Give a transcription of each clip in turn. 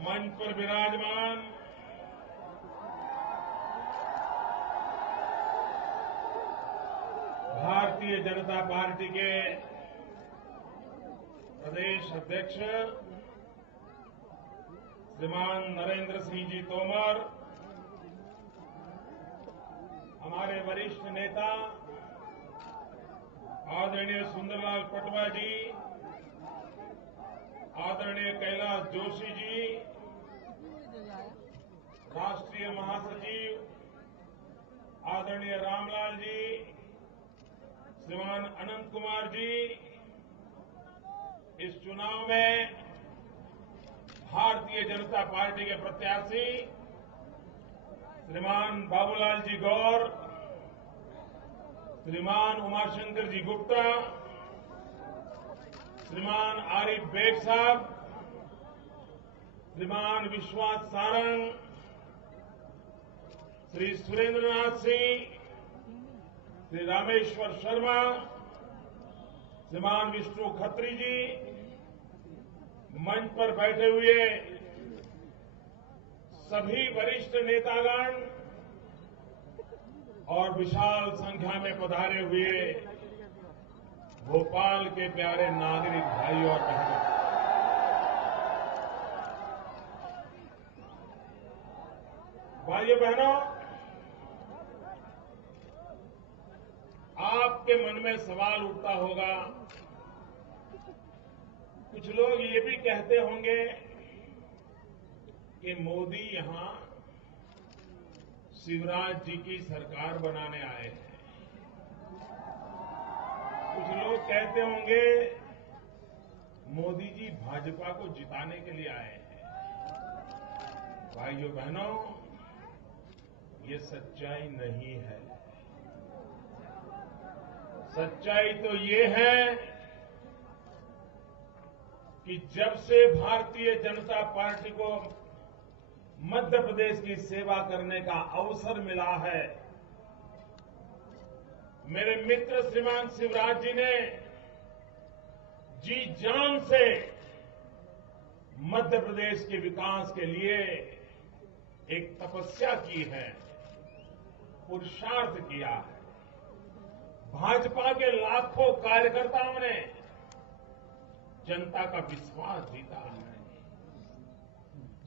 मंच पर विराजमान भारतीय जनता पार्टी के प्रदेश अध्यक्ष श्रीमान नरेंद्र सिंह जी तोमर, हमारे वरिष्ठ नेता आदरणीय सुंदरलाल पटवा जी, आदरणीय कैलाश जोशी जी, राष्ट्रीय महासचिव आदरणीय रामलाल जी, श्रीमान अनंत कुमार जी, इस चुनाव में भारतीय जनता पार्टी के प्रत्याशी श्रीमान बाबूलाल जी गौर, श्रीमान उमाशंकर जी गुप्ता, श्रीमान आरिफ बेग साहब, श्रीमान विश्वास सारंग, श्री सुरेंद्रनाथ सिंह, श्री रामेश्वर शर्मा, श्रीमान विष्णु खत्री जी, मंच पर बैठे हुए सभी वरिष्ठ नेतागण और विशाल संख्या में पधारे हुए भोपाल के प्यारे नागरिक भाई और बहनों, बहनों, आपके मन में सवाल उठता होगा, कुछ लोग ये भी कहते होंगे कि मोदी यहां शिवराज जी की सरकार बनाने आए हैं। कुछ लोग कहते होंगे मोदी जी भाजपा को जिताने के लिए आए हैं। भाइयों बहनों, ये सच्चाई नहीं है। सच्चाई तो ये है कि जब से भारतीय जनता पार्टी को मध्य प्रदेश की सेवा करने का अवसर मिला है, मेरे मित्र श्रीमान शिवराज जी ने जी जान से मध्य प्रदेश के विकास के लिए एक तपस्या की है, पुरुषार्थ किया है। भाजपा के लाखों कार्यकर्ताओं ने जनता का विश्वास जीता है,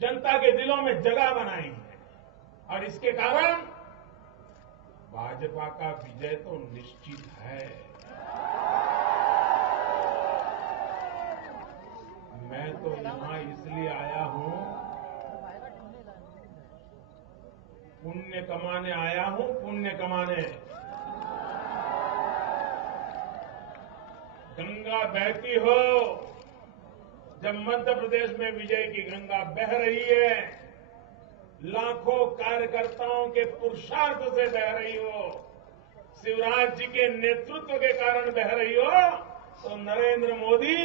जनता के दिलों में जगह बनाई है और इसके कारण भाजपा का विजय तो निश्चित है। मैं तो यहां इसलिए आया हूं, पुण्य कमाने आया हूं, पुण्य कमाने। गंगा बहती हो, जब मध्य प्रदेश में विजय की गंगा बह रही है, लाखों कार्यकर्ताओं के पुरुषार्थ से बह रही हो, शिवराज जी के नेतृत्व के कारण बह रही हो, तो नरेंद्र मोदी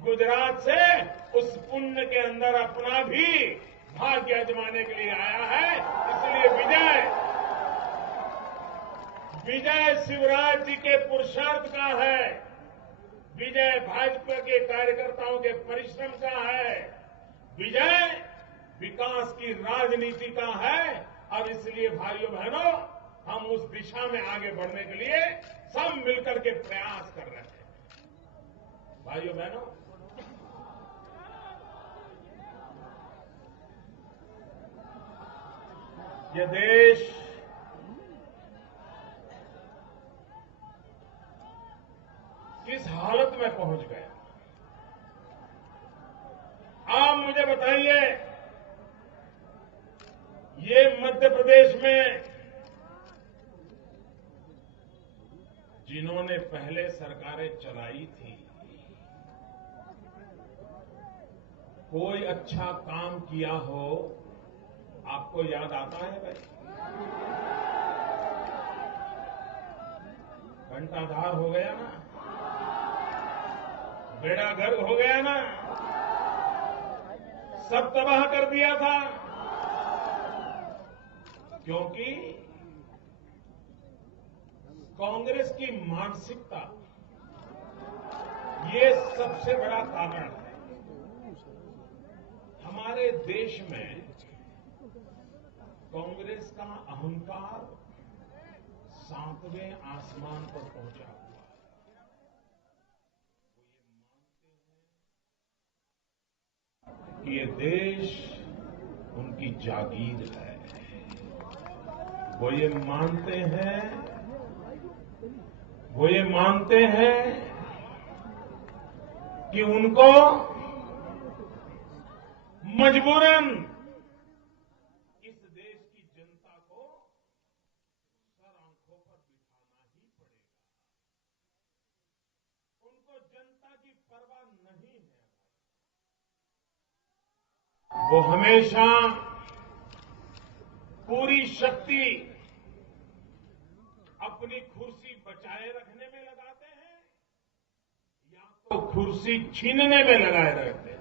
गुजरात से उस पुण्य के अंदर अपना भी भाग्य आजमाने के लिए आया है। इसलिए विजय शिवराज जी के पुरुषार्थ का है, विजय भाजपा के कार्यकर्ताओं के परिश्रम का है, विजय विकास की राजनीति का है। और इसलिए भाइयों बहनों, हम उस दिशा में आगे बढ़ने के लिए सब मिलकर के प्रयास कर रहे हैं। भाइयों बहनों, ये देश किस हालत में पहुंच गया, आप मुझे बताइए। ये मध्य प्रदेश में जिन्होंने पहले सरकारें चलाई थी, कोई अच्छा काम किया हो, आपको याद आता है भाई? घंटाधार हो गया ना, बेड़ा गर्क हो गया ना, सब तबाह कर दिया था, क्योंकि कांग्रेस की मानसिकता ये सबसे बड़ा कारण है। हमारे सारे देश में कांग्रेस का अहंकार 7वें आसमान पर पहुंचा हुआ है। ये देश उनकी जागीर है। वो ये मानते हैं कि उनको मजबूरन इस देश की जनता को सर आंखों पर बिठाना ही पड़ेगा। उनको जनता की परवाह नहीं है। वो हमेशा पूरी शक्ति अपनी कुर्सी बचाए रखने में लगाते हैं या तो कुर्सी छीनने में लगाए रहते हैं।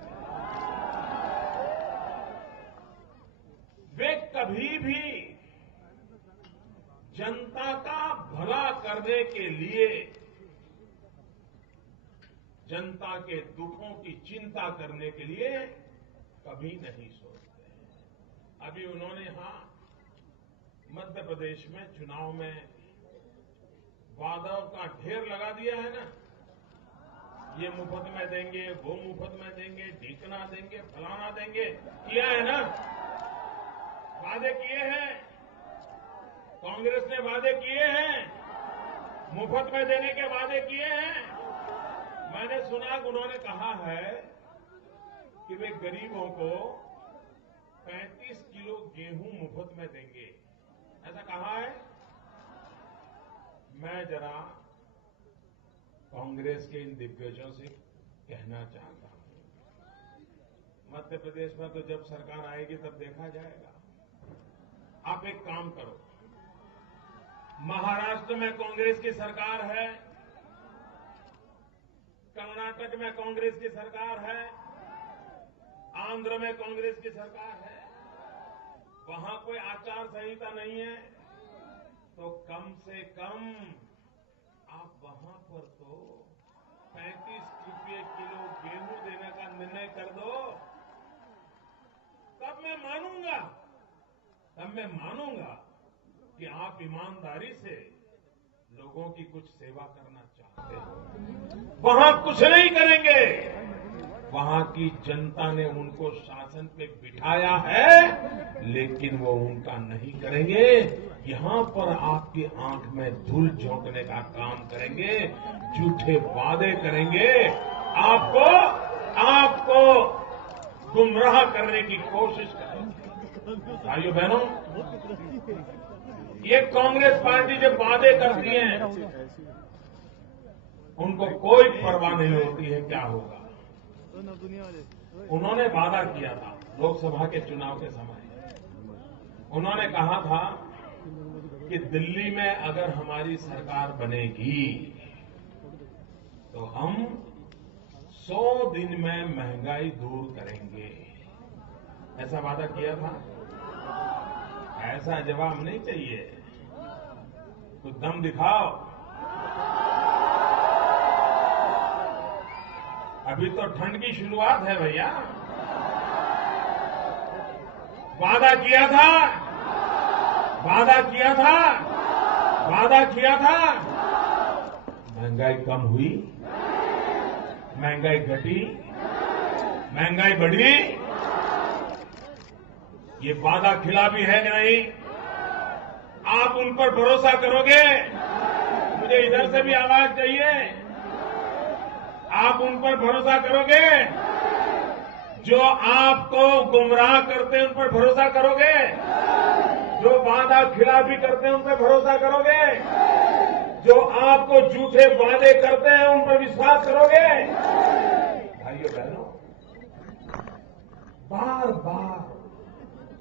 वे कभी भी जनता का भला करने के लिए जनता के दुखों की चिंता करने के लिए कभी नहीं सोचते। अभी उन्होंने मध्य प्रदेश में चुनाव में वादों का ढेर लगा दिया है ना। ये मुफ्त में देंगे, वो मुफ्त में देंगे, ढीकना देंगे, फलाना देंगे, किया है ना। वादे किए हैं, कांग्रेस ने वादे किए हैं, मुफ्त में देने के वादे किए हैं। मैंने सुना कि उन्होंने कहा है कि वे गरीबों को 35 किलो गेहूं मुफ्त में देंगे, ऐसा कहा है। मैं जरा कांग्रेस के इन दिग्गजों से कहना चाहता हूं, मध्य प्रदेश में तो जब सरकार आएगी तब देखा जाएगा। आप एक काम करो, महाराष्ट्र में कांग्रेस की सरकार है, कर्नाटक में कांग्रेस की सरकार है, आंध्र में कांग्रेस की सरकार है, वहां कोई आचार संहिता नहीं है, तो कम से कम आप वहां पर तो 35 रुपये किलो गेहूं देने का निर्णय कर दो। तब मैं मानूंगा कि आप ईमानदारी से लोगों की कुछ सेवा करना चाहते हो। वहां कुछ नहीं करेंगे। वहां की जनता ने उनको शासन पे बिठाया है, लेकिन वो उनका नहीं करेंगे। यहां पर आपकी आंख में धूल झोंकने का काम करेंगे, झूठे वादे करेंगे, आपको गुमराह करने की कोशिश करेंगे। भाइयों बहनों, ये कांग्रेस पार्टी जब वादे करती है, उनको कोई परवाह नहीं होती है क्या होगा। उन्होंने वादा किया था लोकसभा के चुनाव के समय, उन्होंने कहा था कि दिल्ली में अगर हमारी सरकार बनेगी तो हम 100 दिन में महंगाई दूर करेंगे, ऐसा वादा किया था। ऐसा जवाब नहीं चाहिए, कुछ दम दिखाओ। अभी तो ठंड की शुरुआत है भैया। वादा किया था, महंगाई कम हुई, महंगाई घटी, महंगाई बढ़ी। ये वादा खिलाफी है कि नहीं? आप उन पर भरोसा करोगे? मुझे इधर से भी आवाज चाहिए। आप उन पर भरोसा करोगे? जो आपको गुमराह करते हैं उन पर भरोसा करोगे? जो वादा खिलाफी करते हैं उन पर भरोसा करोगे? जो आपको झूठे वादे करते हैं उन पर विश्वास करोगे? भाइयों बहनों, बार बार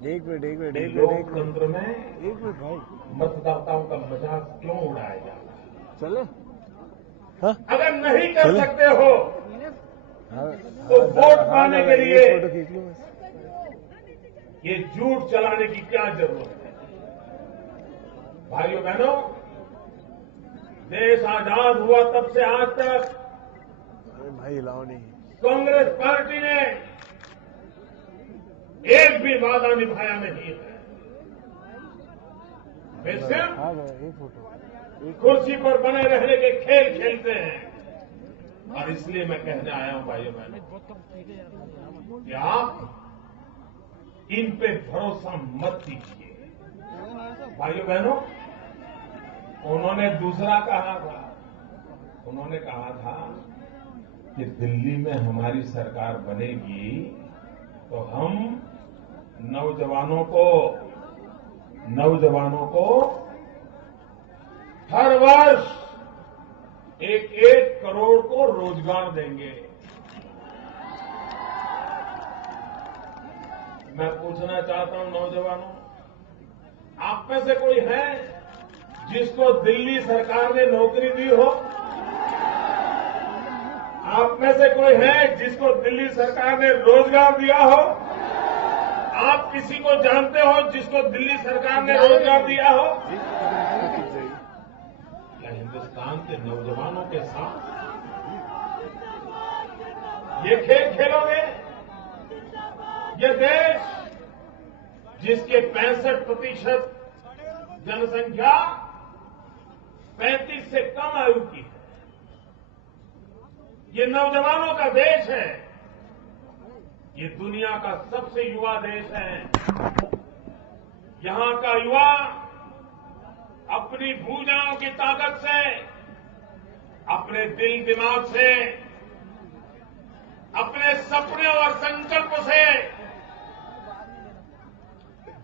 एक मिनट लोकतंत्र में एक मिनट भाई, मतदाताओं का मजाक क्यों उड़ाया जाता है? चले हाँ? अगर नहीं कर सकते हो हाँ, तो वोट पाने के लिए फोटो खींच लो बस। ये झूठ चलाने की क्या जरूरत है? भाइयों बहनों, देश आजाद हुआ तब से आज तक अरे भाई हिलाओ नहीं। कांग्रेस पार्टी ने एक भी वादा निभाया नहीं है। वे सिर्फ आ गया एक फोटो कुर्सी पर बने रहने के खेल खेलते हैं। और इसलिए मैं कहने आया हूं भाइयों बहनों कि आप इन पे भरोसा मत कीजिए। भाइयों बहनों, उन्होंने दूसरा कहा था, उन्होंने कहा था कि दिल्ली में हमारी सरकार बनेगी तो हम नौजवानों को हर वर्ष 1-1 करोड़ को रोजगार देंगे। मैं पूछना चाहता हूं नौजवानों, आप में से कोई है जिसको दिल्ली सरकार ने नौकरी दी हो? आप में से कोई है जिसको दिल्ली सरकार ने रोजगार दिया हो? आप किसी को जानते हो जिसको दिल्ली सरकार ने रोजगार दिया हो? क्या हिंदुस्तान के नौजवानों के साथ ये खेल खेलोगे? ये देश जिसके 65% जनसंख्या 35 से कम आयु की है, ये नौजवानों का देश है। ये दुनिया का सबसे युवा देश है। यहां का युवा अपनी भुजाओं की ताकत से, अपने दिल दिमाग से, अपने सपने और संकल्प से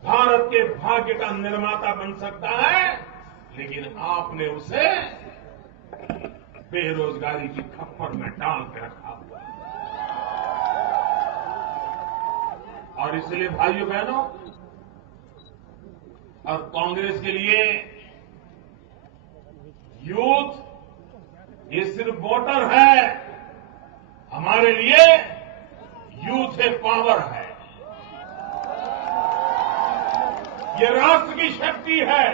भारत के भाग्य का निर्माता बन सकता है। लेकिन आपने उसे बेरोजगारी की खप्पर में डाल के रखा हुआ है। और इसलिए भाइयों बहनों, और कांग्रेस के लिए यूथ ये सिर्फ वोटर है, हमारे लिए यूथ ए पावर है। ये राष्ट्र की शक्ति है।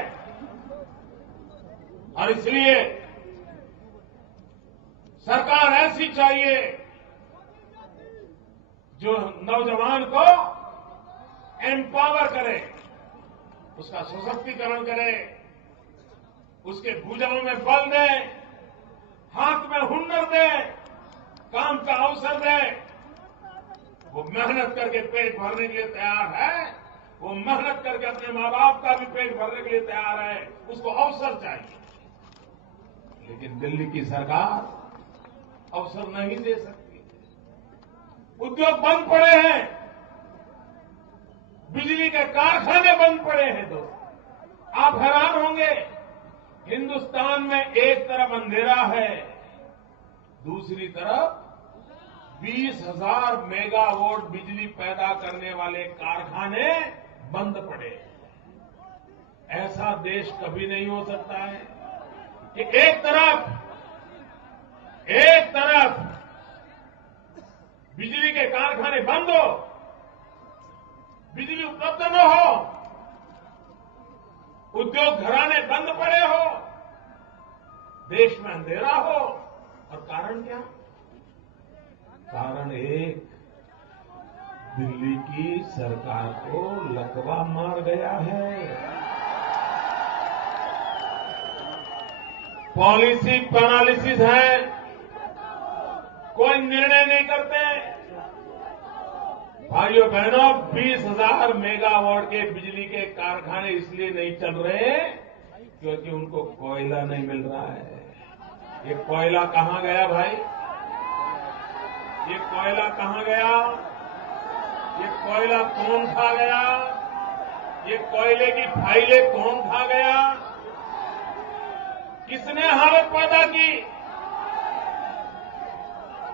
और इसलिए सरकार ऐसी चाहिए जो नौजवान को एम्पावर करे, उसका सशक्तिकरण करे, उसके भुजाओं में बल दे, हाथ में हुनर दे, काम का अवसर दे। वो मेहनत करके पेट भरने के लिए तैयार है, वो मेहनत करके अपने मां बाप का भी पेट भरने के लिए तैयार है, उसको अवसर चाहिए। लेकिन दिल्ली की सरकार अवसर नहीं दे सकती। उद्योग बंद पड़े हैं, बिजली के कारखाने बंद पड़े हैं। दोस्त, आप हैरान होंगे, हिंदुस्तान में एक तरफ अंधेरा है, दूसरी तरफ 20,000 मेगावाट बिजली पैदा करने वाले कारखाने बंद पड़े। ऐसा देश कभी नहीं हो सकता है कि एक तरफ बिजली के कारखाने बंद हो, बिजली उपलब्ध न हो, उद्योग घराने बंद पड़े हो, देश में अंधेरा हो। और कारण क्या? कारण एक, दिल्ली की सरकार को लकवा मार गया है। पॉलिसी पैरालिसिस है, कोई निर्णय नहीं करते। भाइयों बहनों, 20,000 मेगावाट के बिजली के कारखाने इसलिए नहीं चल रहे क्योंकि उनको कोयला नहीं मिल रहा है। ये कोयला कहां गया भाई? ये कोयला कहां गया? ये कोयला कौन खा गया? ये कोयले की फाइलें कौन खा गया? किसने हालत पैदा की?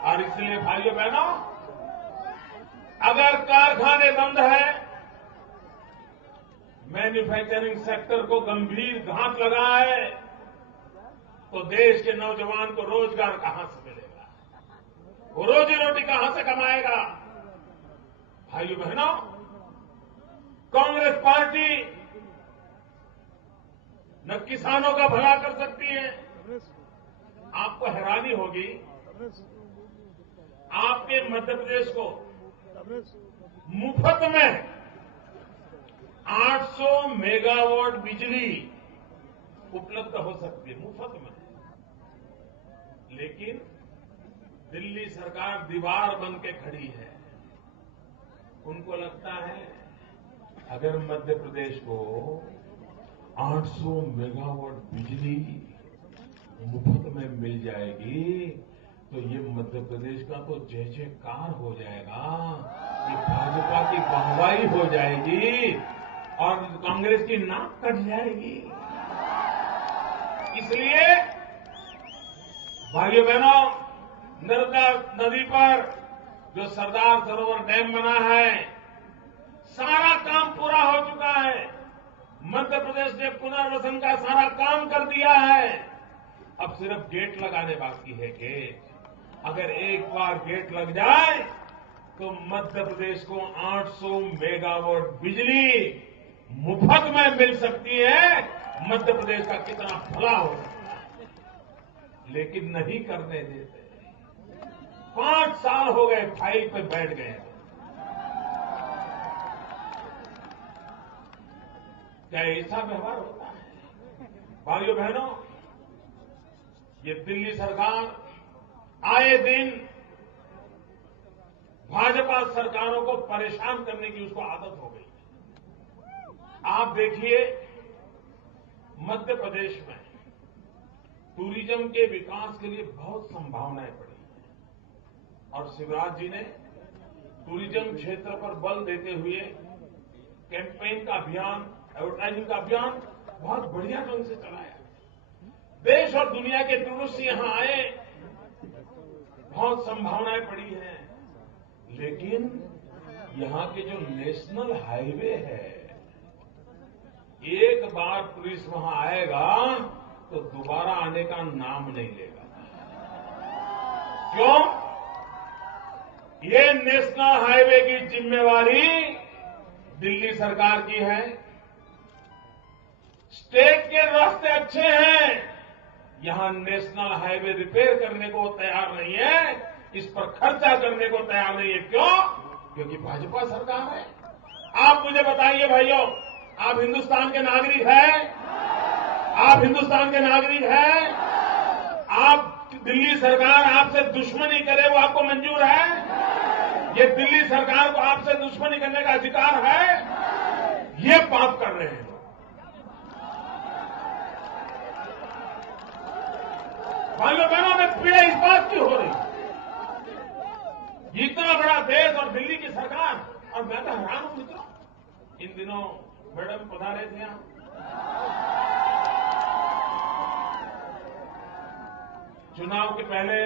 और इसलिए भाइयों बहनों, अगर कारखाने बंद है, मैन्युफैक्चरिंग सेक्टर को गंभीर घात लगा है, तो देश के नौजवान को रोजगार कहां से मिलेगा? वो रोजी रोटी कहां से कमाएगा? भाइयों बहनों, कांग्रेस पार्टी न किसानों का भला कर सकती है। आपको हैरानी होगी, आपके मध्य प्रदेश को मुफ्त में 800 मेगावाट बिजली उपलब्ध हो सकती है, मुफ्त में। लेकिन दिल्ली सरकार दीवार बन के खड़ी है। उनको लगता है अगर मध्य प्रदेश को 800 मेगावाट बिजली मुफ्त में मिल जाएगी तो ये मध्य प्रदेश का तो जय जयकार हो जाएगा, ये भाजपा की वाहवाही हो जाएगी और कांग्रेस की नाक कट जाएगी। इसलिए भाइयों बहनों, नर्मदा नदी पर जो सरदार सरोवर डैम बना है, सारा काम पूरा हो चुका है। मध्य प्रदेश ने पुनर्वसन का सारा काम कर दिया है। अब सिर्फ गेट लगाने बाकी है। गेट अगर एक बार गेट लग जाए तो मध्य प्रदेश को 800 मेगावाट बिजली मुफ्त में मिल सकती है। मध्य प्रदेश का कितना भला हो सकता है, लेकिन नहीं करने देते। 5 साल हो गए, फाइल पे बैठ गए। क्या ऐसा व्यवहार होता है? भाइयों बहनों, ये दिल्ली सरकार आए दिन भाजपा सरकारों को परेशान करने की उसको आदत हो गई है। आप देखिए, मध्य प्रदेश में टूरिज्म के विकास के लिए बहुत संभावनाएं पड़ी हैं और शिवराज जी ने टूरिज्म क्षेत्र पर बल देते हुए कैंपेन का अभियान, एडवर्टाइजिंग का अभियान बहुत बढ़िया ढंग से चलाया। देश और दुनिया के टूरिस्ट यहां आए, बहुत संभावनाएं पड़ी हैं। लेकिन यहां के जो नेशनल हाईवे है, एक बार टूरिस्ट वहां आएगा तो दोबारा आने का नाम नहीं लेगा। क्यों? ये नेशनल हाईवे की जिम्मेवारी दिल्ली सरकार की है। स्टेट के रास्ते अच्छे हैं, यहां नेशनल हाईवे रिपेयर करने को तैयार नहीं है, इस पर खर्चा करने को तैयार नहीं है। क्यों? क्योंकि भाजपा सरकार है। आप मुझे बताइए भाइयों, आप हिंदुस्तान के नागरिक हैं? आप हिंदुस्तान के नागरिक हैं? आप दिल्ली सरकार आपसे दुश्मनी करे वो आपको मंजूर है? ये दिल्ली सरकार को आपसे दुश्मनी करने का अधिकार है? ये पाप कर रहे हैं। भाइयों बहनों में पीड़ा इस बात की हो रही है, इतना बड़ा देश और दिल्ली की सरकार, और मैं तो हैरान हूं मित्रों। इन दिनों मैडम पधारे थे यहां, चुनाव के पहले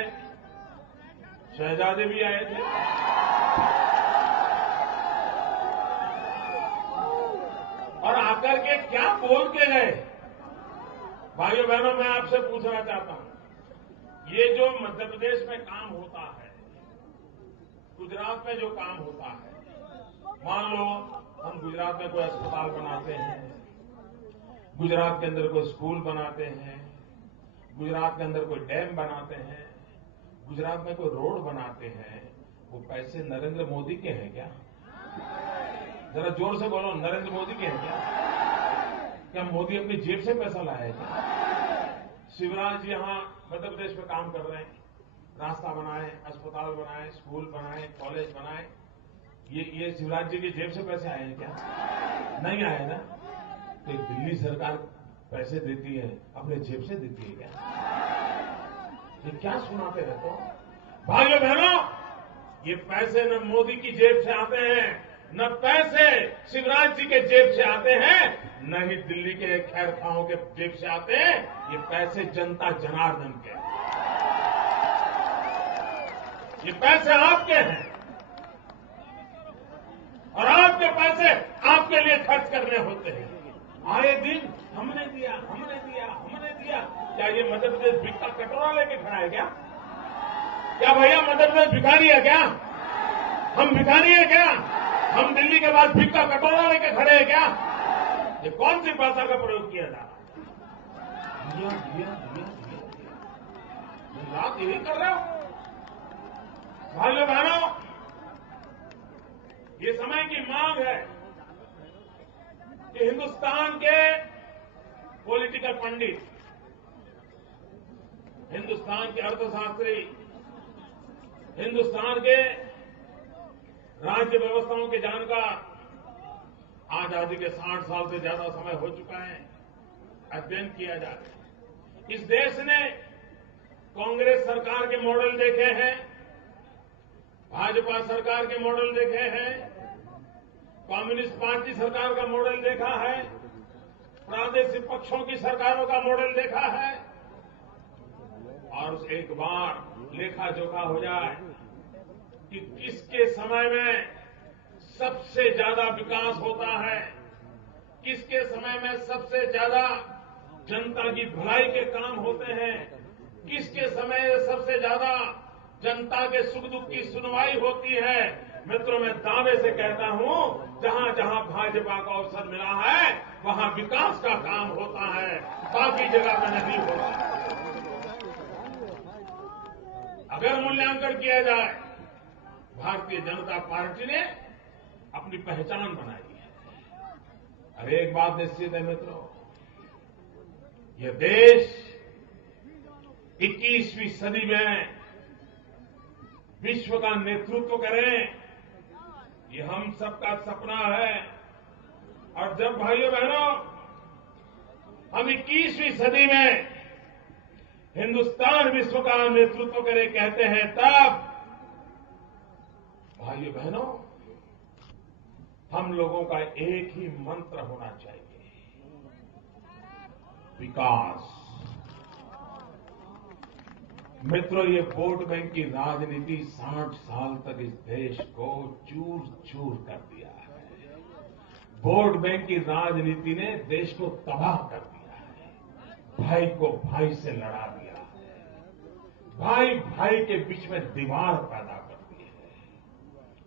शहजादे भी आए थे। और आकर के क्या बोल के गए? भाइयों बहनों, मैं आपसे पूछना चाहता हूं, ये जो मध्य प्रदेश में काम होता है, गुजरात में जो काम होता है, मान लो हम गुजरात में कोई अस्पताल बनाते हैं, गुजरात के अंदर कोई स्कूल बनाते हैं, गुजरात के अंदर कोई डैम बनाते हैं, गुजरात में कोई रोड बनाते हैं, वो पैसे नरेंद्र मोदी के हैं क्या? जरा जोर से बोलो, नरेंद्र मोदी के हैं क्या? क्या मोदी अपनी जेब से पैसा लाया है क्या? शिवराज जी यहां मध्य प्रदेश में काम कर रहे हैं, रास्ता बनाए, अस्पताल बनाए, स्कूल बनाए, कॉलेज बनाए, ये शिवराज जी की जेब से पैसे आए हैं क्या? नहीं आए ना? तो दिल्ली सरकार पैसे देती है, अपने जेब से देती है क्या? ये क्या सुनाते रहते हो? भाइयों बहनों, ये पैसे न मोदी की जेब से आते हैं, न पैसे शिवराज जी के जेब से आते हैं, न ही दिल्ली के खैर खाओं के जेब से आते हैं। ये पैसे जनता जनार्दन के हैं, ये पैसे आपके हैं और आपके पैसे आपके लिए खर्च करने होते हैं। आए दिन हमने दिया, हमने दिया, हमने दिया। क्या ये मध्य प्रदेश भिक्का कटोरा लेके खड़ा है क्या? क्या भैया मध्य प्रदेश भिखारी है क्या? हम भिखारी है क्या? हम दिल्ली के बाद भिक्का कटोरा लेके खड़े हैं क्या? ये कौन सी भाषा का प्रयोग किया जा रहा है? दिया दिया दिया दिया, रात यही कर रहे हो? भाइयों बहनों, ये समय की मांग है कि हिंदुस्तान के पॉलिटिकल पंडित, हिंदुस्तान के अर्थशास्त्री, हिंदुस्तान के राज्य व्यवस्थाओं के जानकार, आजादी के 60 साल से ज्यादा समय हो चुका है, अध्ययन किया जा रहा है। इस देश ने कांग्रेस सरकार के मॉडल देखे हैं, भाजपा सरकार के मॉडल देखे हैं, कम्युनिस्ट पार्टी सरकार का मॉडल देखा है, प्रादेशिक पक्षों की सरकारों का मॉडल देखा है, और एक बार लेखा जोखा हो जाए कि किसके समय में सबसे ज्यादा विकास होता है, किसके समय में सबसे ज्यादा जनता की भलाई के काम होते हैं, किसके समय सबसे ज्यादा जनता के सुख दुख की सुनवाई होती है। मित्रों, मैं दावे से कहता हूं, जहां जहां भाजपा को अवसर मिला है वहां विकास का काम होता है, बाकी जगह पर नहीं होता। अगर मूल्यांकन किया जाए, भारतीय जनता पार्टी ने अपनी पहचान बनाई है। और एक बात निश्चित है मित्रों, यह देश 21वीं सदी में विश्व का नेतृत्व करें, ये हम सबका सपना है। और जब भाइयों बहनों हम 21वीं सदी में हिंदुस्तान विश्व का नेतृत्व करे कहते हैं, तब भाइयों बहनों हम लोगों का एक ही मंत्र होना चाहिए, विकास। मित्रों, ये वोट बैंक की राजनीति 60 साल तक इस देश को चूर चूर कर दिया है। वोट बैंक की राजनीति ने देश को तबाह कर दिया है, भाई को भाई से लड़ा दिया है, भाई भाई के बीच में दीवार पैदा कर दी है,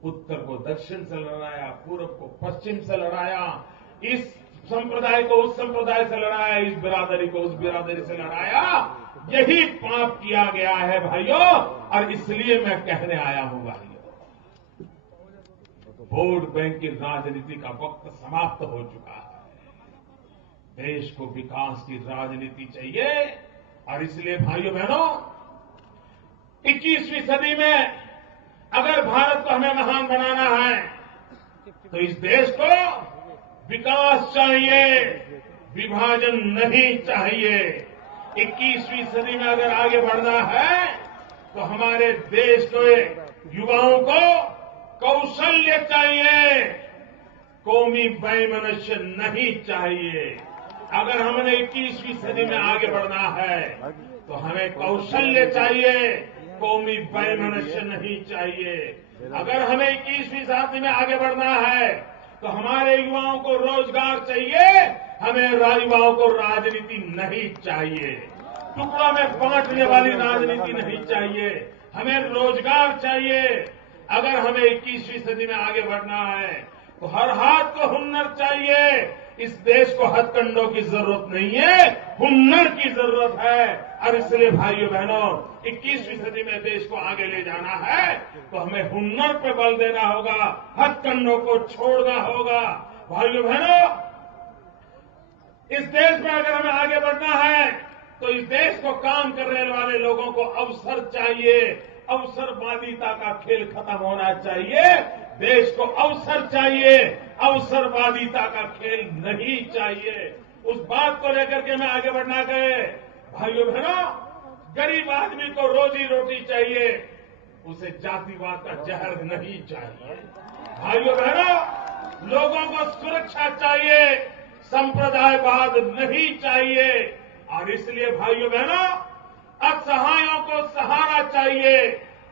उत्तर को दक्षिण से लड़ाया, पूर्व को पश्चिम से लड़ाया, इस संप्रदाय को उस संप्रदाय से लड़ाया, इस बिरादरी को उस बिरादरी से लड़ाया। यही पाप किया गया है भाइयों, और इसलिए मैं कहने आया हूं भाइयों, वोट बैंक की राजनीति का वक्त समाप्त हो चुका है। देश को विकास की राजनीति चाहिए, और इसलिए भाइयों बहनों 21वीं सदी में अगर भारत को हमें महान बनाना है तो इस देश को विकास चाहिए, विभाजन नहीं चाहिए। 21वीं सदी में अगर आगे बढ़ना है तो हमारे देश के युवाओं को कौशल्य चाहिए, कौमी वैमनस्य नहीं चाहिए। अगर हमने 21वीं सदी में आगे बढ़ना है तो हमें कौशल्य चाहिए, कौमी वैमनस्य नहीं चाहिए। अगर हमें 21वीं सदी में आगे बढ़ना है तो हमारे युवाओं को रोजगार चाहिए, हमें युवाओं को राजनीति नहीं चाहिए, टुकड़ों में बांटने वाली राजनीति नहीं चाहिए, हमें रोजगार चाहिए। अगर हमें 21वीं सदी में आगे बढ़ना है तो हर हाथ को हुनर चाहिए। इस देश को हथकंडों की जरूरत नहीं है, हुनर की जरूरत है। और इसलिए भाइयों बहनों 21वीं सदी में देश को आगे ले जाना है तो हमें हुनर पे बल देना होगा, हथकंडों को छोड़ना होगा। भाइयों बहनों इस देश में अगर हमें आगे बढ़ना है तो इस देश को काम करने वाले लोगों को अवसर चाहिए, अवसरवादिता का खेल खत्म होना चाहिए। देश को अवसर चाहिए, अवसरवादिता का खेल नहीं चाहिए। उस बात को लेकर के मैं आगे बढ़ना गए। भाइयों बहनों गरीब आदमी को रोजी रोटी चाहिए, उसे जातिवाद का जहर नहीं चाहिए। भाइयों बहनों लोगों को सुरक्षा चाहिए, संप्रदायवाद नहीं चाहिए। और इसलिए भाइयों बहनों असहायों को सहारा चाहिए,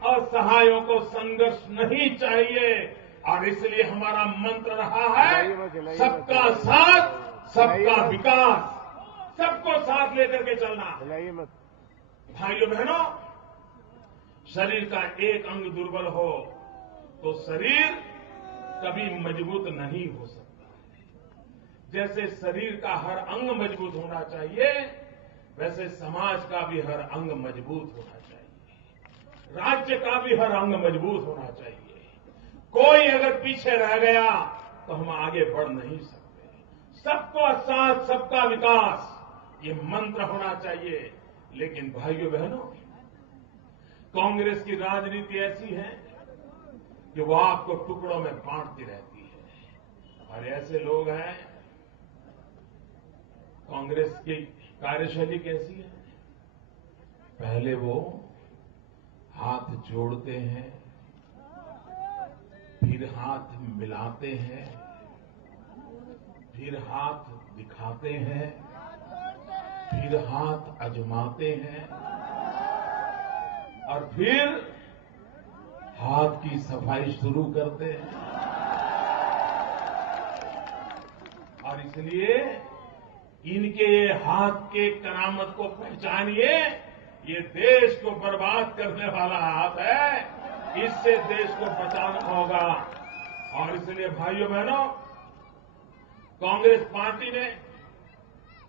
असहायों को संघर्ष नहीं चाहिए। और इसलिए हमारा मंत्र रहा है सबका साथ सबका विकास, सबको साथ लेकर के चलना। भाइयों बहनों शरीर का एक अंग दुर्बल हो तो शरीर कभी मजबूत नहीं हो सकता। जैसे शरीर का हर अंग मजबूत होना चाहिए, वैसे समाज का भी हर अंग मजबूत होना चाहिए, राज्य का भी हर अंग मजबूत होना चाहिए, कोई अगर पीछे रह गया तो हम आगे बढ़ नहीं सकते। सबका साथ सबका विकास, ये मंत्र होना चाहिए। लेकिन भाइयों बहनों, कांग्रेस की राजनीति ऐसी है कि वो आपको टुकड़ों में बांटती रहती है। और ऐसे लोग हैं, कांग्रेस की कार्यशैली कैसी है? पहले वो हाथ जोड़ते हैं, फिर हाथ मिलाते हैं, फिर हाथ दिखाते हैं, फिर हाथ आजमाते हैं और फिर हाथ की सफाई शुरू करते हैं। और इसलिए इनके ये हाथ के करामत को पहचानिए। ये देश को बर्बाद करने वाला हाथ है, इससे देश को बचाना होगा। और इसलिए भाइयों बहनों, कांग्रेस पार्टी ने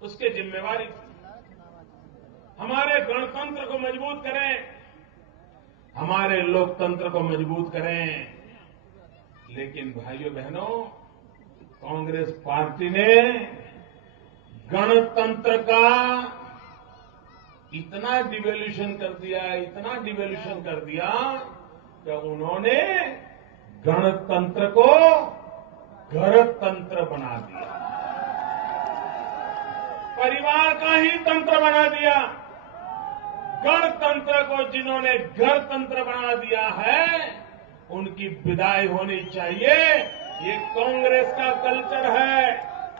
उसकी जिम्मेवारी, हमारे गणतंत्र को मजबूत करें, हमारे लोकतंत्र को मजबूत करें। लेकिन भाइयों बहनों, कांग्रेस पार्टी ने गणतंत्र का इतना डिवैल्यूशन कर दिया, इतना डिवैल्यूशन कर दिया कि उन्होंने गणतंत्र को घरतंत्र बना दिया, परिवार का ही तंत्र बना दिया। गणतंत्र को जिन्होंने घरतंत्र बना दिया है, उनकी विदाई होनी चाहिए। ये कांग्रेस का कल्चर है,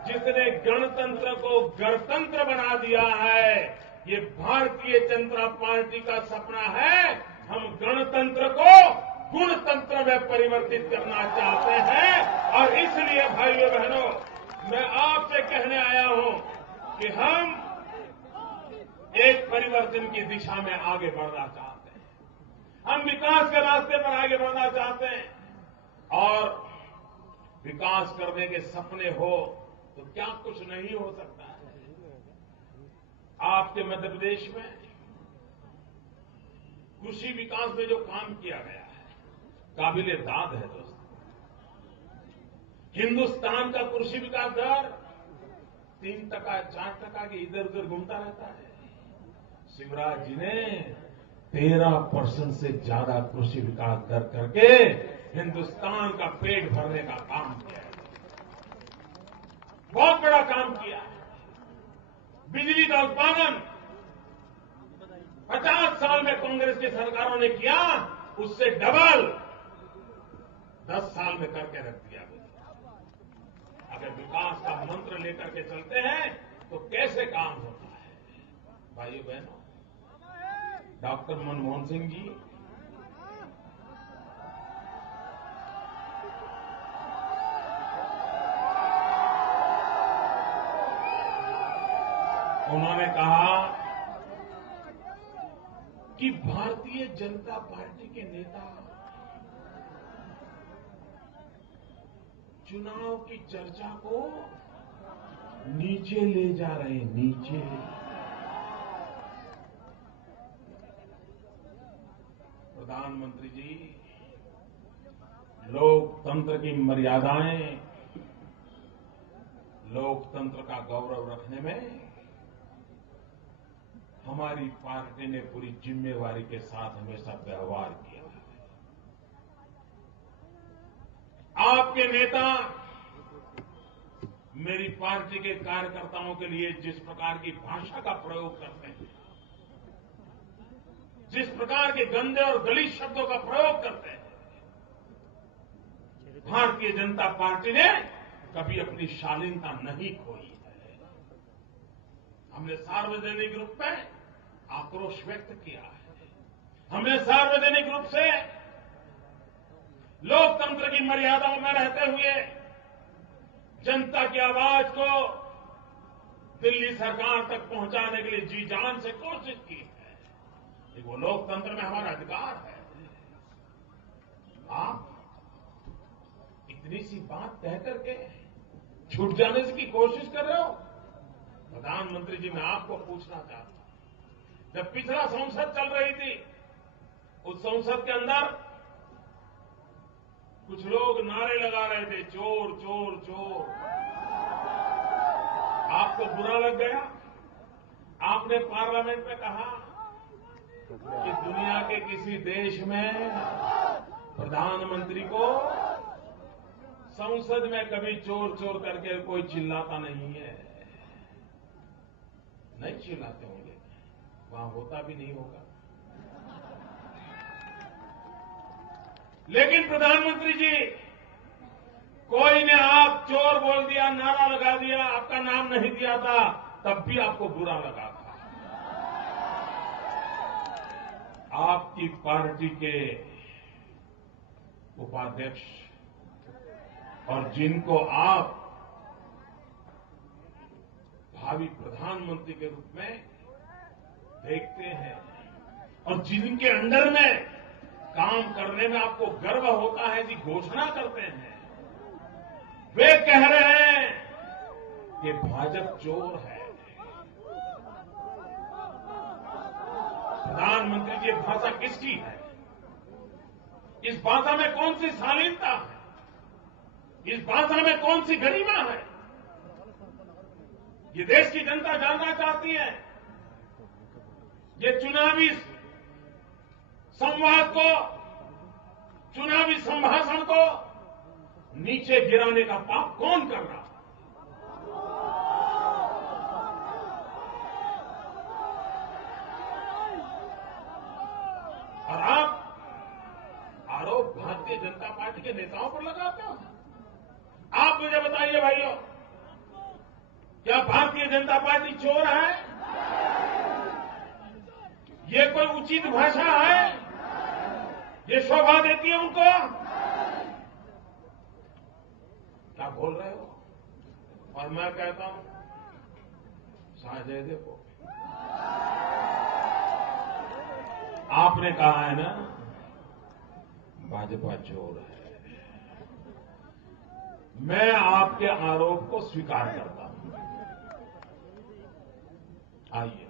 जिसने गणतंत्र को घरतंत्र बना दिया है। ये भारतीय जनता पार्टी का सपना है। हम गणतंत्र को गुणतंत्र में परिवर्तित करना चाहते हैं। और इसलिए भाइयों बहनों, मैं आपसे कहने आया हूं कि हम एक परिवर्तन की दिशा में आगे बढ़ना चाहते हैं। हम विकास के रास्ते पर आगे बढ़ना चाहते हैं। और विकास करने के सपने हो तो क्या कुछ नहीं हो सकता है। आपके मध्य प्रदेश में कृषि विकास में जो काम किया गया है, काबिले दाद है दोस्तों। हिंदुस्तान का कृषि विकास दर 3%, 4% के इधर उधर घूमता रहता है। शिवराज जी ने 13% से ज्यादा कृषि विकास दर करके हिंदुस्तान का पेट भरने का काम किया है। बहुत बड़ा काम किया है। बिजली का उत्पादन 50 साल में कांग्रेस की सरकारों ने किया, उससे डबल 10 साल में करके रख दिया। अगर विकास का मंत्र लेकर के चलते हैं तो कैसे काम होता है। भाइयों बहनों, डॉक्टर मनमोहन सिंह जी उन्होंने कहा कि भारतीय जनता पार्टी के नेता चुनाव की चर्चा को नीचे ले जा रहे हैं, नीचे। प्रधानमंत्री जी, लोकतंत्र की मर्यादाएं, लोकतंत्र का गौरव रखने में हमारी पार्टी ने पूरी जिम्मेवारी के साथ हमेशा व्यवहार किया है। आपके नेता मेरी पार्टी के कार्यकर्ताओं के लिए जिस प्रकार की भाषा का प्रयोग करते हैं, जिस प्रकार के गंदे और गलीज शब्दों का प्रयोग करते हैं, भारतीय जनता पार्टी ने कभी अपनी शालीनता नहीं खोई है। हमने सार्वजनिक रूप में आक्रोश व्यक्त किया है। हमने सार्वजनिक रूप से लोकतंत्र की मर्यादाओं में रहते हुए जनता की आवाज को दिल्ली सरकार तक पहुंचाने के लिए जी जान से कोशिश की है। वो लोकतंत्र में हमारा अधिकार है। आप इतनी सी बात कह करके छूट जाने की कोशिश कर रहे हो। प्रधानमंत्री जी, मैं आपको पूछना चाहता हूं, जब पिछला संसद चल रही थी, उस संसद के अंदर कुछ लोग नारे लगा रहे थे, चोर चोर चोर। आपको बुरा लग गया? आपने पार्लियामेंट में कहा कि दुनिया के किसी देश में प्रधानमंत्री को संसद में कभी चोर चोर करके कोई चिल्लाता नहीं है। नहीं चिल्लाते होंगे, वहां होता भी नहीं होगा। लेकिन प्रधानमंत्री जी, कोई ने आप चोर बोल दिया, नारा लगा दिया, आपका नाम नहीं दिया था, तब भी आपको बुरा लगा था। आपकी पार्टी के उपाध्यक्ष और जिनको आप भावी प्रधानमंत्री के रूप में देखते हैं और जिनके अंडर में काम करने में आपको गर्व होता है, जी घोषणा करते हैं, वे कह रहे हैं कि भाजपा चोर है। प्रधानमंत्री जी, भाषा किसकी है? इस भाषा में कौन सी शालीनता है? इस भाषा में कौन सी गरिमा है? ये देश की जनता जानना चाहती है। ये चुनावी संवाद को, चुनावी संभाषण को नीचे गिराने का पाप कौन कर रहा है? और आप आरोप भारतीय जनता पार्टी के नेताओं पर लगाते हो। आप मुझे बताइए भाइयों, क्या भारतीय जनता पार्टी चोर है? ये कोई उचित भाषा है? ये शोभा देती है उनको? क्या बोल रहे हो? और मैं कहता हूं, साझे देखो, आपने कहा है ना भाजपा चोर है। मैं आपके आरोप को स्वीकार करता हूं। आइए,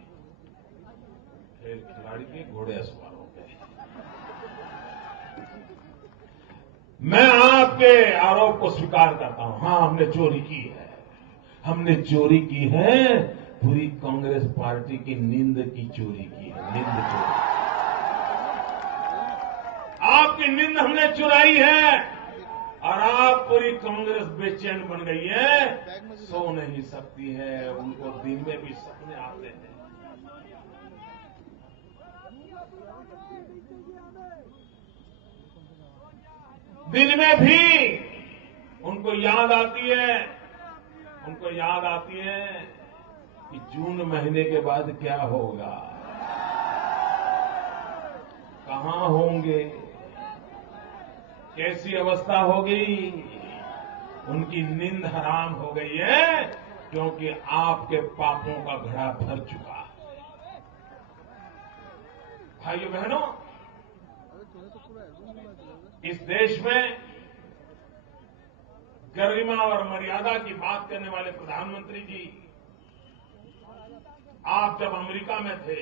खेल खिलाड़ी के घोड़े सवार हो गए। मैं आपके आरोप को स्वीकार करता हूं। हां, हमने चोरी की है। हमने चोरी की है, पूरी कांग्रेस पार्टी की नींद की चोरी की है। नींद चोरी, आपकी नींद हमने चुराई है और आप पूरी कांग्रेस बेचैन बन गई है, सो नहीं सकती है। उनको दिन में भी सपने आते हैं। दिन में भी उनको याद आती है, उनको याद आती है कि जून महीने के बाद क्या होगा, कहां होंगे, कैसी अवस्था होगी। उनकी नींद हराम हो गई है, क्योंकि आपके पापों का घड़ा भर चुका है। भाइयों बहनों, इस देश में गरिमा और मर्यादा की बात करने वाले प्रधानमंत्री जी, आप जब अमेरिका में थे,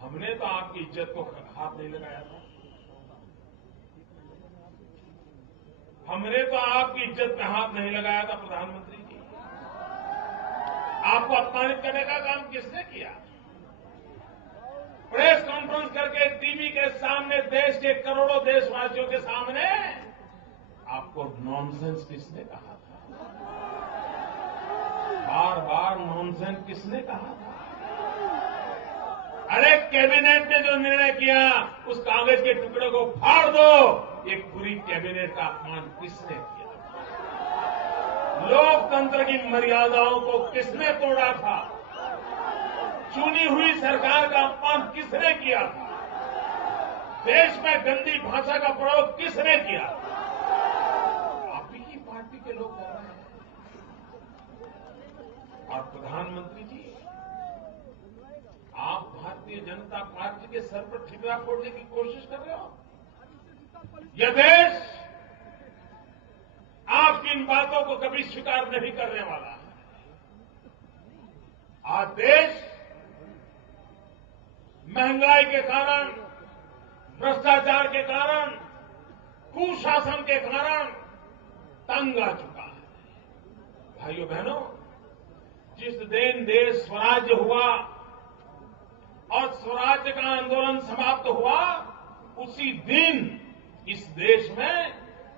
हमने तो आपकी इज्जत को हाथ नहीं लगाया था। हमने तो आपकी इज्जत में हाथ नहीं लगाया था प्रधानमंत्री जी। आपको अपमानित करने का काम किसने किया? प्रेस कॉन्फ्रेंस करके टीवी के सामने, देश के करोड़ों देशवासियों के सामने आपको नॉनसेंस किसने कहा था? बार बार नॉनसेंस किसने कहा था? अरे कैबिनेट ने जो निर्णय किया, उस कागज के टुकड़े को फाड़ दो, एक पूरी कैबिनेट का अपमान किसने किया? लोकतंत्र की मर्यादाओं को किसने तोड़ा था? चुनी हुई सरकार का अपमान किसने किया था? देश में गंदी भाषा का प्रयोग किसने किया? आप ही की पार्टी के लोग कर रहे हैं। और प्रधानमंत्री जी, आप भारतीय जनता पार्टी के सर पर ठिकरा फोड़ने की कोशिश कर रहे हो। यह देश आपकी इन बातों को कभी स्वीकार नहीं करने वाला है। आज देश महंगाई के कारण, भ्रष्टाचार के कारण, कुशासन के कारण तंग आ चुका है। भाइयों बहनों, जिस दिन देश स्वराज्य हुआ और स्वराज्य का आंदोलन समाप्त हुआ, उसी दिन इस देश में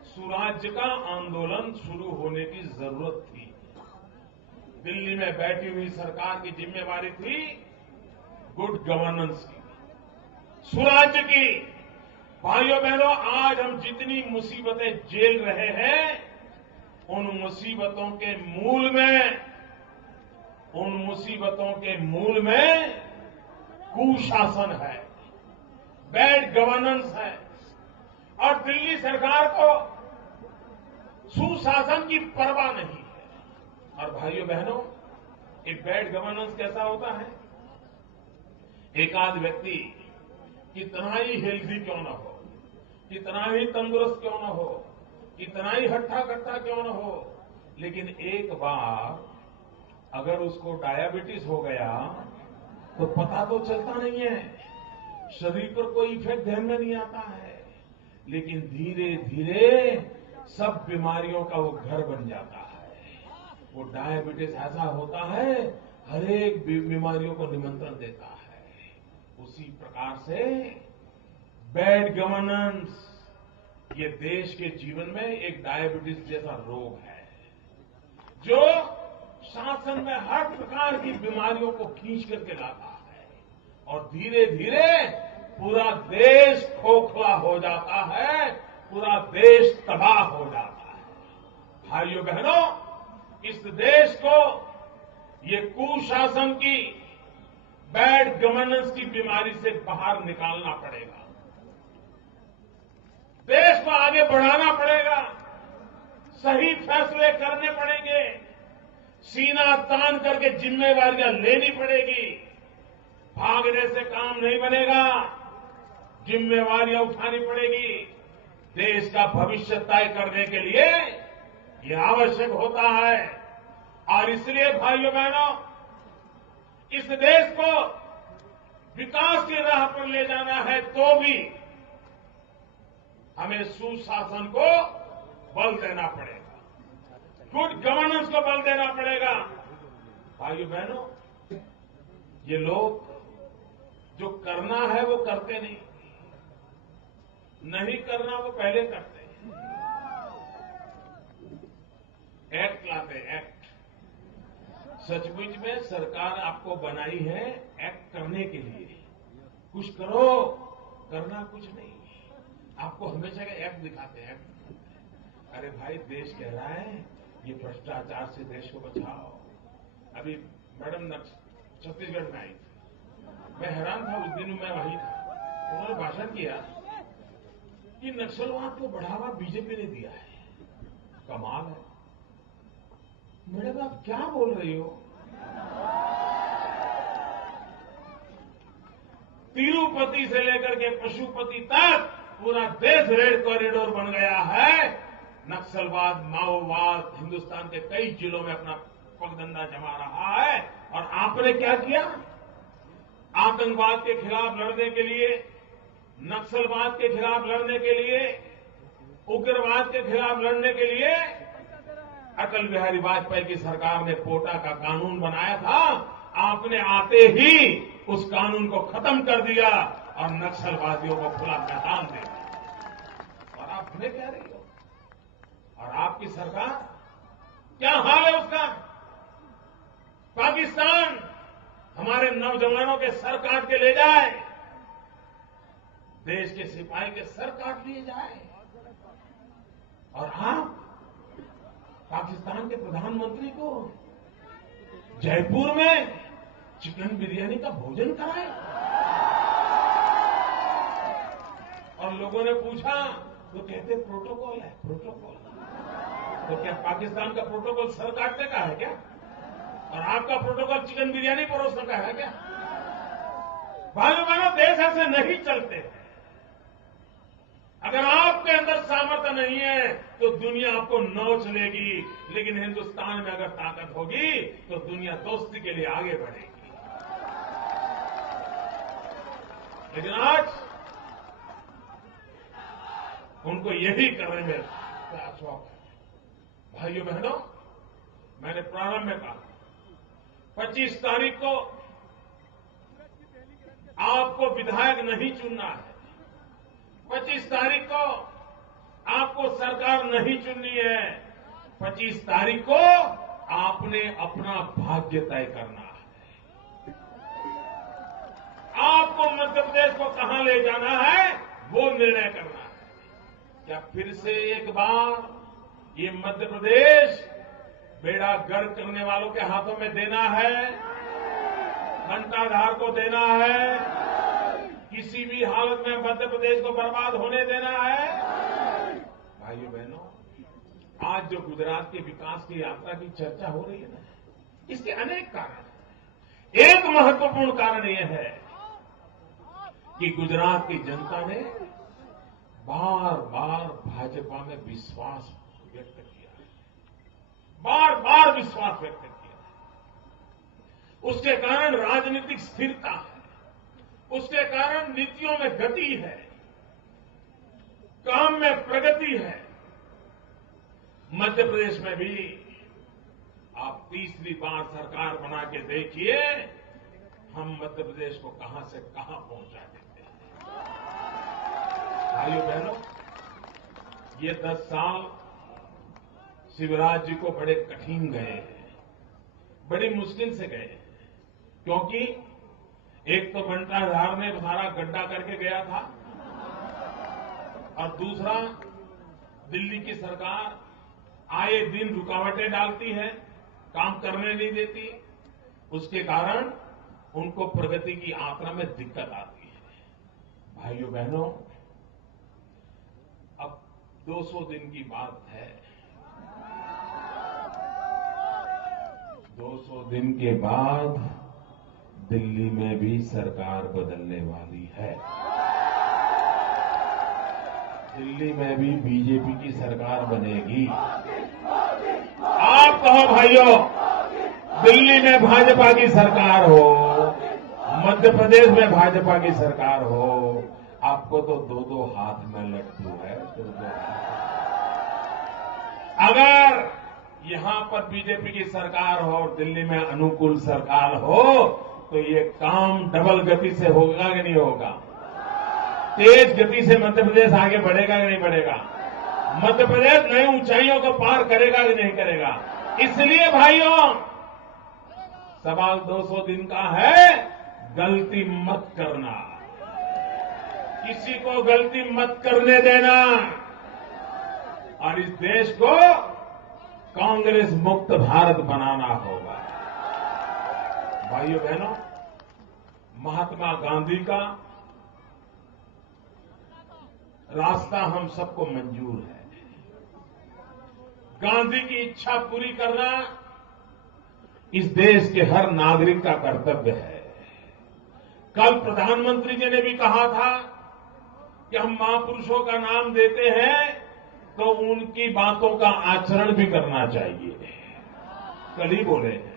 सुराज्य का आंदोलन शुरू होने की जरूरत थी। दिल्ली में बैठी हुई सरकार की जिम्मेवारी थी गुड गवर्नेंस की, सुराज्य की। भाइयों बहनों, आज हम जितनी मुसीबतें झेल रहे हैं, उन मुसीबतों के मूल में कुशासन है, बैड गवर्नेंस है। और दिल्ली सरकार को सुशासन की परवाह नहीं है। और भाइयों बहनों, एक बैड गवर्नेंस कैसा होता है? एक आध व्यक्ति कितना ही हेल्दी क्यों न हो, कितना ही तंदुरुस्त क्यों न हो, कितना ही हट्टा कट्टा क्यों न हो, लेकिन एक बार अगर उसको डायबिटीज हो गया तो पता तो चलता नहीं है, शरीर पर कोई इफेक्ट ध्यान में नहीं आता है, लेकिन धीरे धीरे सब बीमारियों का वो घर बन जाता है। वो डायबिटीज ऐसा होता है, हर एक बीमारियों को निमंत्रण देता है। उसी प्रकार से बैड गवर्नेंस ये देश के जीवन में एक डायबिटीज जैसा रोग है, जो शासन में हर प्रकार की बीमारियों को खींच करके लाता है और धीरे धीरे पूरा देश खोखला हो जाता है, पूरा देश तबाह हो जाता है। भाइयों बहनों, इस देश को ये कुशासन की, बैड गवर्नेंस की बीमारी से बाहर निकालना पड़ेगा, देश को आगे बढ़ाना पड़ेगा, सही फैसले करने पड़ेंगे, सीना तान करके जिम्मेवारियां लेनी पड़ेगी। भागने से काम नहीं बनेगा, जिम्मेवारियां उठानी पड़ेगी। देश का भविष्य तय करने के लिए यह आवश्यक होता है। और इसलिए भाइयों बहनों, इस देश को विकास की राह पर ले जाना है तो भी हमें सुशासन को बल देना पड़ेगा, गुड गवर्नेंस को बल देना पड़ेगा। भाइयों बहनों, ये लोग जो करना है वो करते नहीं, नहीं करना वो पहले करते हैं। एक्ट लाते, एक्ट। सचमुच में सरकार आपको बनाई है एक्ट करने के लिए, कुछ करो, करना कुछ नहीं। आपको हमेशा का एक्ट दिखाते हैं, एक्ट। अरे भाई, देश कह रहा है ये भ्रष्टाचार से देश को बचाओ। अभी मैडम छत्तीसगढ़ में आई थी, मैं हैरान था, उस दिन मैं वहीं था। उन्होंने भाषण किया कि नक्सलवाद को बढ़ावा बीजेपी ने दिया है। कमाल है मैडम, आप क्या बोल रही हो? तिरुपति से लेकर के पशुपति तक पूरा देश रेड कॉरिडोर बन गया है। नक्सलवाद, माओवाद हिंदुस्तान के कई जिलों में अपना पगडंडा जमा रहा है। और आपने क्या किया? आतंकवाद के खिलाफ लड़ने के लिए, नक्सलवाद के खिलाफ लड़ने के लिए, उग्रवाद के खिलाफ लड़ने के लिए अटल बिहारी वाजपेयी की सरकार ने पोटा का कानून बनाया था। आपने आते ही उस कानून को खत्म कर दिया और नक्सलवादियों को खुला मैदान दे दिया। और आप हमें कह रही हो, और आपकी सरकार, क्या हाल है उसका? पाकिस्तान हमारे नौजवानों के सर काट के ले जाए, देश के सिपाही के सर काट लिए जाए, और आप पाकिस्तान के प्रधानमंत्री को जयपुर में चिकन बिरयानी का भोजन कराए। और लोगों ने पूछा तो कहते प्रोटोकॉल है, प्रोटोकॉल। तो क्या पाकिस्तान का प्रोटोकॉल सर काटने का है क्या? और आपका प्रोटोकॉल चिकन बिरयानी परोसने का है क्या? भाइयों बहनों, देश ऐसे नहीं चलते। अगर आपके अंदर सामर्थ्य नहीं है तो दुनिया आपको नोच लेगी, लेकिन हिंदुस्तान में अगर ताकत होगी तो दुनिया दोस्ती के लिए आगे बढ़ेगी। लेकिन आज उनको यही करने में बड़ा शौक है। भाइयों बहनों, मैंने प्रारंभ में कहा 25 तारीख को आपको विधायक नहीं चुनना है। 25 तारीख को आपको सरकार नहीं चुननी है। 25 तारीख को आपने अपना भाग्य तय करना है। आपको मध्य प्रदेश को कहां ले जाना है, वो निर्णय करना है। क्या फिर से एक बार ये मध्य प्रदेश बेड़ा गर्क करने वालों के हाथों में देना है, घंटाधार को देना है, किसी भी हालत में मध्य प्रदेश को बर्बाद होने देना है? भाइयों बहनों, आज जो गुजरात के विकास की यात्रा की चर्चा हो रही है ना, इसके अनेक कारण हैं। एक महत्वपूर्ण कारण यह है कि गुजरात की जनता ने बार बार भाजपा में विश्वास व्यक्त किया है, बार बार विश्वास व्यक्त किया है। उसके कारण राजनीतिक स्थिरता है, उसके कारण नीतियों में गति है, काम में प्रगति है। मध्य प्रदेश में भी आप तीसरी बार सरकार बना के देखिए, हम मध्य प्रदेश को कहां से कहां पहुंचा देते हैं। भाइयों बहनों, ये 10 साल शिवराज जी को बड़े कठिन गए हैं, बड़ी मुश्किल से गए हैं, क्योंकि एक तो घंटाधार में सारा गड्ढा करके गया था, और दूसरा दिल्ली की सरकार आए दिन रुकावटें डालती है, काम करने नहीं देती। उसके कारण उनको प्रगति की यात्रा में दिक्कत आती है। भाइयों बहनों, अब 200 दिन की बात है। 200 दिन के बाद दिल्ली में भी सरकार बदलने वाली है। दिल्ली में भी बीजेपी की सरकार बनेगी। आप कहो भाइयों, दिल्ली में भाजपा की सरकार हो, मध्य प्रदेश में भाजपा की सरकार हो, आपको तो 2-2 हाथ में लड्डू है। 2-2 अगर यहां पर बीजेपी की सरकार हो और दिल्ली में अनुकूल सरकार हो, तो ये काम डबल गति से होगा कि नहीं होगा? तेज गति से मध्य प्रदेश आगे बढ़ेगा कि नहीं बढ़ेगा? मध्य प्रदेश नई ऊंचाइयों को पार करेगा कि नहीं करेगा? इसलिए भाइयों, सवाल 200 दिन का है, गलती मत करना, किसी को गलती मत करने देना, और इस देश को कांग्रेस मुक्त भारत बनाना होगा। भाइयों बहनों, महात्मा गांधी का रास्ता हम सबको मंजूर है। गांधी की इच्छा पूरी करना इस देश के हर नागरिक का कर्तव्य है। कल प्रधानमंत्री जी ने भी कहा था कि हम महापुरुषों का नाम देते हैं तो उनकी बातों का आचरण भी करना चाहिए। कल ही बोले हैं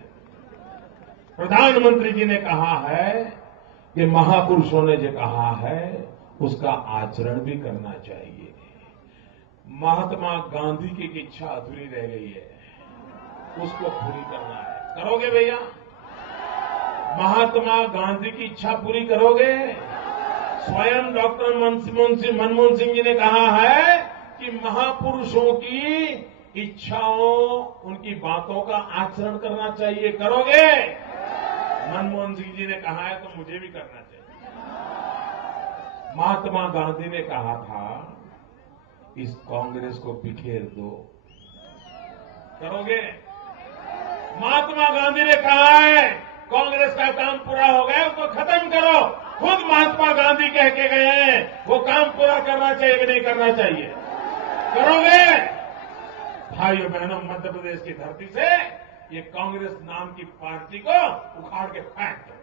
प्रधानमंत्री जी ने कहा है कि महापुरुषों ने जो कहा है उसका आचरण भी करना चाहिए। महात्मा गांधी की इच्छा अधूरी रह गई है, उसको पूरी करना है। करोगे भैया? महात्मा गांधी की इच्छा पूरी करोगे? स्वयं डॉक्टर मनमोहन सिंह जी ने कहा है कि महापुरुषों की इच्छाओं, उनकी बातों का आचरण करना चाहिए। करोगे? मनमोहन सिंह जी ने कहा है तो मुझे भी करना चाहिए। महात्मा गांधी ने कहा था इस कांग्रेस को बिखेर दो। करोगे? महात्मा गांधी ने कहा है कांग्रेस का काम पूरा हो गया, उसको खत्म करो। खुद महात्मा गांधी कह के गए हैं, वो काम पूरा करना चाहिए कि नहीं करना चाहिए? करोगे? भाइयों बहनों, मध्य प्रदेश की धरती से ये कांग्रेस नाम की पार्टी को उखाड़ के फेंक दो।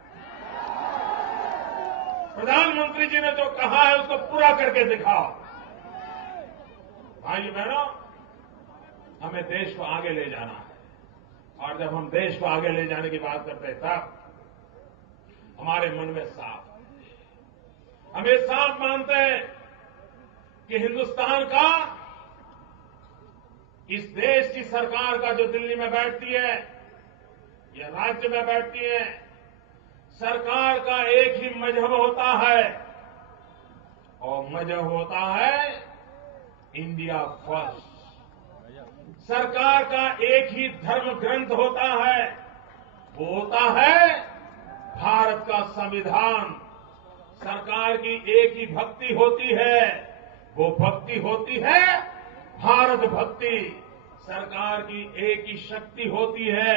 प्रधानमंत्री जी ने जो कहा है उसको पूरा करके दिखाओ। भाइयों बहनों, हमें देश को आगे ले जाना है, और जब हम देश को आगे ले जाने की बात करते हैं तब हमारे मन में साफ है, हम ये साफ मानते हैं कि हिंदुस्तान का, इस देश की सरकार का जो दिल्ली में बैठती है या राज्य में बैठती है, सरकार का एक ही मजहब होता है और मजहब होता है इंडिया फर्स्ट। सरकार का एक ही धर्म ग्रंथ होता है, वो होता है भारत का संविधान। सरकार की एक ही भक्ति होती है, वो भक्ति होती है भारत भक्ति। सरकार की एक ही शक्ति होती है,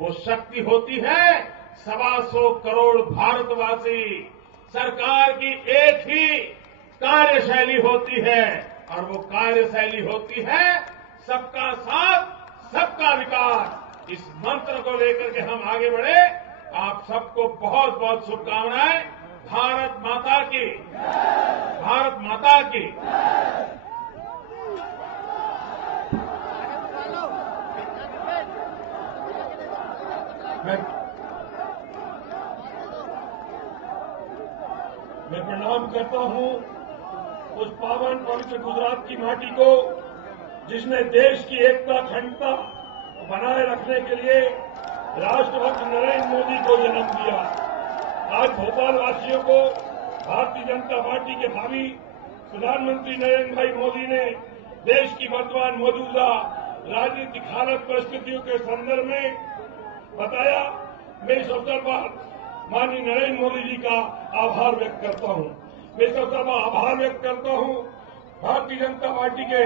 वो शक्ति होती है 125 करोड़ भारतवासी। सरकार की एक ही कार्यशैली होती है और वो कार्यशैली होती है सबका साथ सबका विकास। इस मंत्र को लेकर के हम आगे बढ़े। आप सबको बहुत बहुत शुभकामनाएं। भारत माता की, भारत माता की। मैं प्रणाम करता हूं उस पावन पवित्र गुजरात की माटी को जिसने देश की एकता अखंडता बनाए रखने के लिए राष्ट्रभक्त नरेंद्र मोदी को जन्म दिया। आज भोपाल वासियों को भारतीय जनता पार्टी के भावी प्रधानमंत्री नरेंद्र भाई मोदी ने देश की वर्तमान मौजूदा राजनीतिक हालत परिस्थितियों के संदर्भ में बताया। मैं इस अवसर पर माननीय नरेंद्र मोदी जी का आभार व्यक्त करता हूं। मैं इस अवसर पर आभार व्यक्त करता हूं भारतीय जनता पार्टी के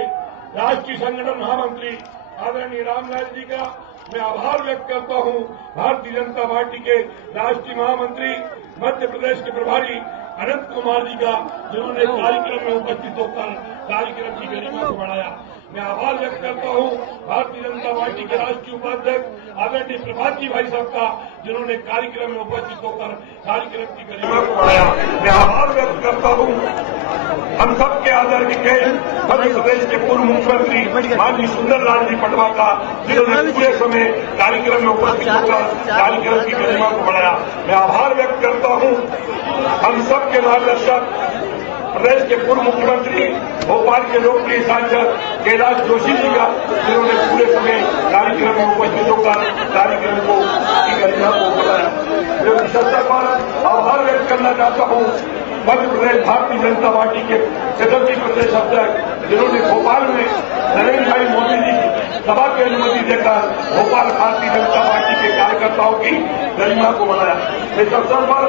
राष्ट्रीय संगठन महामंत्री आदरणीय रामलाल जी का। मैं आभार व्यक्त करता हूं भारतीय जनता पार्टी के राष्ट्रीय महामंत्री मध्य प्रदेश के प्रभारी अनंत कुमार जी का, जिन्होंने कार्यक्रम में उपस्थित होकर कार्यक्रम की गरिमा को बढ़ाया। मैं आभार व्यक्त करता हूं भारतीय जनता पार्टी के राष्ट्रीय उपाध्यक्ष आदरणीय प्रभात जी भाई साहब का, जिन्होंने कार्यक्रम में उपस्थित होकर कार्यक्रम की गरिमा को बढ़ाया। मैं आभार व्यक्त करता हूं हम सबके आदरणीय मध्य प्रदेश के पूर्व मुख्यमंत्री माननीय सुंदरलाल जी पटवा का, जिन्होंने पूरे समय कार्यक्रम में उपस्थित होकर कार्यक्रम की गरिमा को बढ़ाया। मैं आभार व्यक्त करता हूं हम सबके मार्गदर्शक प्रदेश के पूर्व मुख्यमंत्री भोपाल के लोकप्रिय सांसद कैलाश जोशी जी का, जिन्होंने पूरे समय कार्यक्रम में उपस्थित होकर कार्यक्रम की गरिमा को बढ़ाया। मैं इस अवसर पर आभार व्यक्त करना चाहता हूं मध्य प्रदेश भारतीय जनता पार्टी के सदस्य प्रदेश अध्यक्ष, जिन्होंने भोपाल में नरेंद्र भाई मोदी जी की सभा की अनुमति देकर भोपाल भारतीय जनता पार्टी के कार्यकर्ताओं की गरिमा को बढ़ाया। इस अवसर पर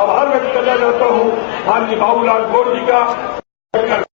आभार व्यक्त करना चाहता हूं माननीय बाबूलाल गौर जी का।